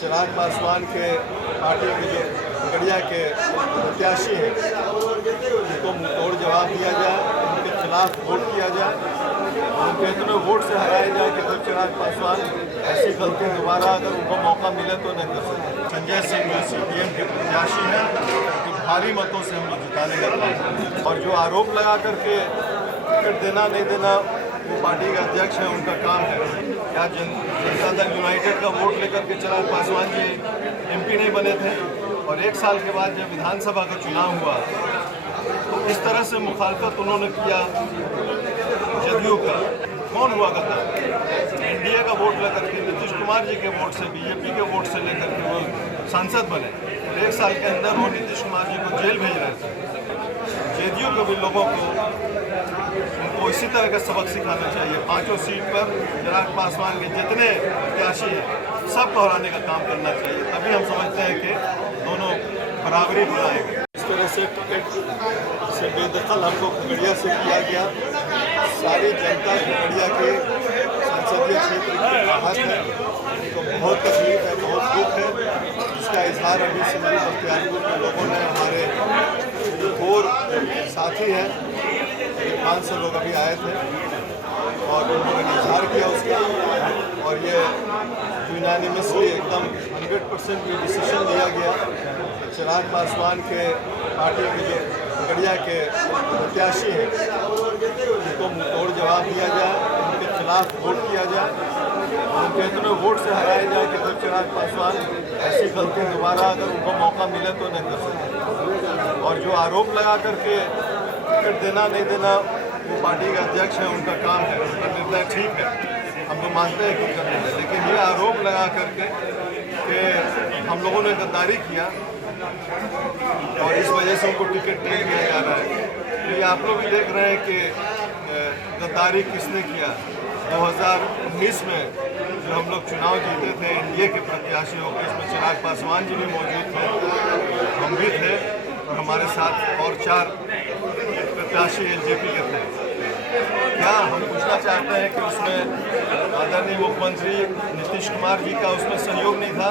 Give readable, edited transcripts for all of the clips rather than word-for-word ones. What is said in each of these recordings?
चिराग पासवान के पार्टी के जो खगड़िया के प्रत्याशी हैं उनको मुंहतोड़ जवाब दिया जाए, उनके खिलाफ वोट किया जाए, उनके इतने वोट से हराया जाए कि फिर चिराग पासवान ऐसी गलती दोबारा अगर उनको मौका मिले तो नहीं कर सकते। संजय सिंह जो CPM के प्रत्याशी हैं तो भारी मतों से हम लोग जिताने का काम, और जो आरोप लगा करके टिकट देना नहीं देना वो पार्टी का अध्यक्ष है, उनका काम है। क्या जनता दल यूनाइटेड का वोट लेकर के चिराग पासवान जी MP नहीं बने थे, और 1 साल के बाद जब विधानसभा का चुनाव हुआ तो इस तरह से मुखालफत उन्होंने किया जदयू का। कौन हुआ गद्दार? NDA का वोट लेकर के, नीतीश कुमार जी के वोट से, BJP के वोट से लेकर के वो सांसद बने, और 1 साल के अंदर वो नीतीश कुमार जी को जेल भेज रहे थे। जदयू के भी लोगों को उनको इसी तरह का सबक सिखाना चाहिए। 5 सीट पर चिराग पासवान के जितने प्रत्याशी हैं सब को हराने का काम करना चाहिए, तभी हम समझते हैं कि दोनों बराबरी बनाएंगे। इस तरह से टिकट से बेदखल हमको खगड़िया से किया गया। सारी जनता खगड़िया के संसदीय क्षेत्र की राहत है, उनको बहुत तकलीफ है, बहुत दुख है, जिसका इजहार अभी सिमरी बख्तियारपुर के लोगों ने, हमारे और साथी हैं 500 लोग अभी आए थे और उन्होंने इजहार किया उसका, और ये यूनानिमसली एकदम 100% ये डिसीजन लिया गया। चिराग पासवान के पार्टी के जो खगड़िया के प्रत्याशी हैं उनको मुंहतोड़ जवाब दिया जाए, उनके खिलाफ वोट किया जाए, उनके इतने वोट से हराया जाए कि फिर चिराग पासवान ऐसी गलती दोबारा अगर उनको मौका मिले तो नहीं कर सकते। और जो आरोप लगा करके टिकट देना नहीं देना वो पार्टी का अध्यक्ष है, उनका काम है, उनका निर्णय ठीक है, हम तो मानते हैं कि करने में। लेकिन ये आरोप लगा करके कि हम लोगों ने गद्दारी किया और इस वजह से उनको टिकट नहीं दिया जा रहा है, तो ये आप लोग भी देख रहे हैं कि गद्दारी किसने किया। 2019 में जो हम लोग चुनाव जीते थे NDA के प्रत्याशी होकर, इसमें चिराग पासवान जी भी मौजूद थे, हम भी थे, और हमारे साथ और 4 प्रत्याशी LJP के थे। क्या हम पूछना चाहते हैं कि उसमें आदरणीय मुख्यमंत्री नीतीश कुमार जी का उसमें सहयोग नहीं था?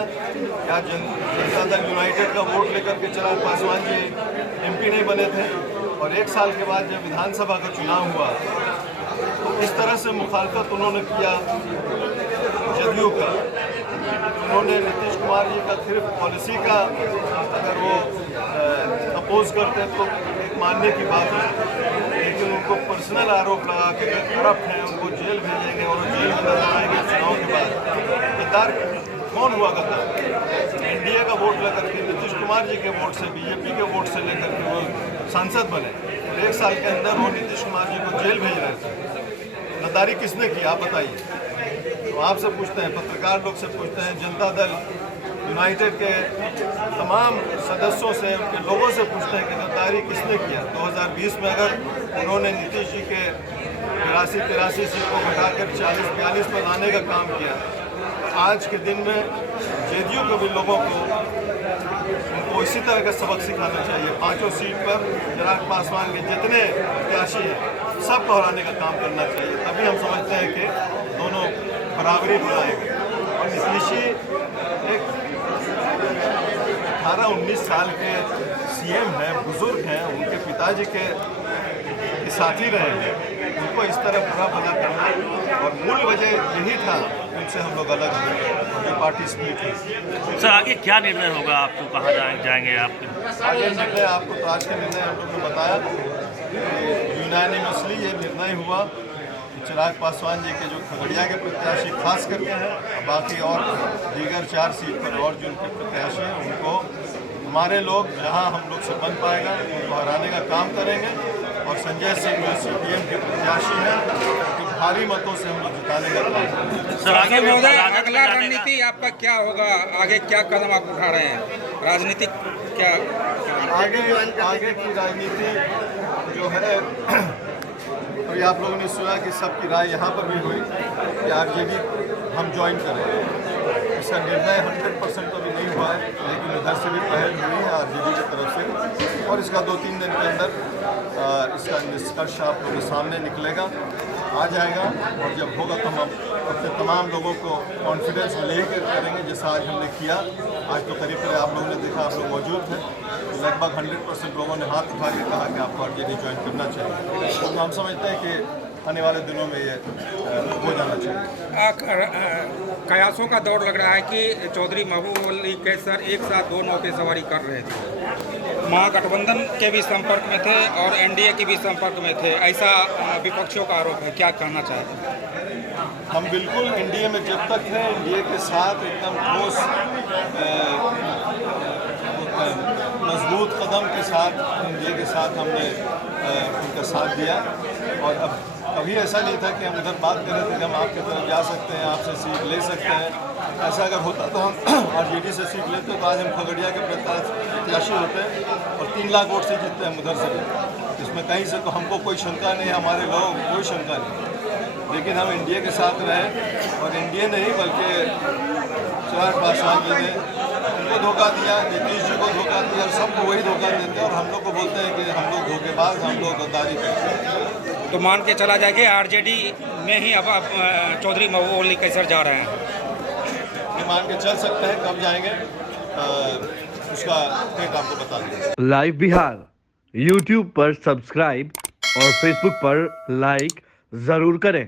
क्या जनता दल यूनाइटेड का वोट लेकर के चिराग पासवान जी MP नहीं बने थे, और 1 साल के बाद जब विधानसभा का चुनाव हुआ तो इस तरह से मुखालफत उन्होंने किया जदयू का। उन्होंने नीतीश कुमार जी का सिर्फ पॉलिसी का अगर वो अपोज करते तो एक मानने की बात है, लेकिन उनको पर्सनल आरोप लगा के करप्ट हैं, उनको जेल भेजेंगे और जेल में नजर आएंगे चुनाव के बाद। गद्दार कौन हुआ गद्दार? NDA का वोट लेकर के, नीतीश कुमार जी के वोट से, BJP के वोट से लेकर के वो सांसद बने, और 1 साल के अंदर वो नीतीश कुमार जी को जेल भेज रहे थे। गद्दारी किसने की आप बताइए? तो आपसे पूछते हैं, पत्रकार लोग से पूछते हैं, जनता दल यूनाइटेड के तमाम सदस्यों से, उनके लोगों से पूछते हैं कि गद्दारी किसने किया। 2020 में अगर उन्होंने नीतीश जी के 83 सीट को घटाकर 40-42 पर लाने का काम किया, आज के दिन में जदयू के भी लोगों को उनको इसी तरह का सबक सिखाना चाहिए। 5 सीट पर चिराग पासवान के जितने प्रत्याशी हैं सब को हराने का काम करना चाहिए, तभी हम समझते हैं कि दोनों बराबरी बनाएंगे। और नीतीश जी एक 18-19 साल के CM हैं, बुजुर्ग हैं, उनके पिताजी के साथी रहे हैं, उनको इस तरह बुरा भला करना, और मूल वजह यही था उनसे हम लोग अलग हुए, जो पार्टी स्प्लिट हुई। सर आगे क्या निर्णय होगा, आपको कहाँ जाएंगे आप? आगे निर्णय आपको तो आज के निर्णय हम लोग ने बताया, यूनानिमसली ये निर्णय हुआ चिराग पासवान जी के जो खगड़िया के प्रत्याशी खास करके हैं, बाकी और दीगर 4 सीट पर और जो उनके प्रत्याशी हैं उनको हमारे लोग जहां हम लोग से बन पाएगा उनको हराने का काम करेंगे, और संजय सिंह जो CPM के प्रत्याशी हैं उनको भारी मतों से हम लोग जिताने का काम करेंगे। सर आगे अगला रणनीति आपका क्या होगा? आगे क्या कदम आप उठा रहे हैं? राजनीतिक क्या आगे की राजनीति जो है, अभी आप लोगों ने सुना कि सबकी राय यहाँ पर भी हुई कि RJD हम ज्वाइन करें। इसका निर्णय 100% तो अभी नहीं हुआ है, लेकिन उधर से भी पहल हुई है आरजेडी की तरफ से, और इसका 2-3 दिन के अंदर इसका निष्कर्ष आप लोगों के सामने निकलेगा, आ जाएगा। और जब होगा तो हम अपने तमाम लोगों को कॉन्फिडेंस में लेकर करेंगे, जैसा आज हमने किया। आज तो करीब करीब आप लोगों ने देखा, आप लोग मौजूद थे, लगभग 100% लोगों ने हाथ उठा के कहा कि आपको आरजेडी ज्वाइन करना चाहिए। तो हम समझते हैं कि आने वाले दिनों में ये हो जाना चाहिए। कयासों का दौर लग रहा है कि चौधरी महबूब अली कैसर एक साथ 2 नौके सवारी कर रहे थे, महागठबंधन के भी संपर्क में थे और एनडीए के भी संपर्क में थे, ऐसा विपक्षियों का आरोप है। क्या कहना चाहते हैं? हम बिल्कुल एनडीए में जब तक हैं, एनडीए के साथ एकदम ठोस मजबूत कदम के साथ एनडीए के साथ हमने उनका साथ दिया। और अब कभी ऐसा नहीं था कि हम उधर बात कर रहे थे कि हम आपकी तरफ जा सकते हैं, आपसे सीट ले सकते हैं। ऐसा अगर होता तो हम आरजेडी से सीट लेते तो आज हम खगड़िया के प्रत्याशी होते और 3 लाख वोट से जीतते हैं उधर से भी। इसमें कहीं से तो हमको कोई शंका नहीं, हमारे लोगों को कोई शंका नहीं। लेकिन हम एनडीए के साथ रहे, और एनडीए नहीं बल्कि चिराग पासवान जी ने उनको धोखा दिया, नीतीश जी को धोखा दिया, और सबको वही धोखा देते हैं। और हम लोग को बोलते हैं कि हम लोग धोखेबाज, हम लोग गद्दारी करते हैं। तो मान के चला जाए कि आरजेडी में ही अब चौधरी महबूब अली कैसर जा रहे हैं। ये मान के चल सकते हैं, कब जाएंगे उसका डेट आपको बता देंगे। लाइव बिहार यूट्यूब पर सब्सक्राइब और फेसबुक पर लाइक जरूर करें।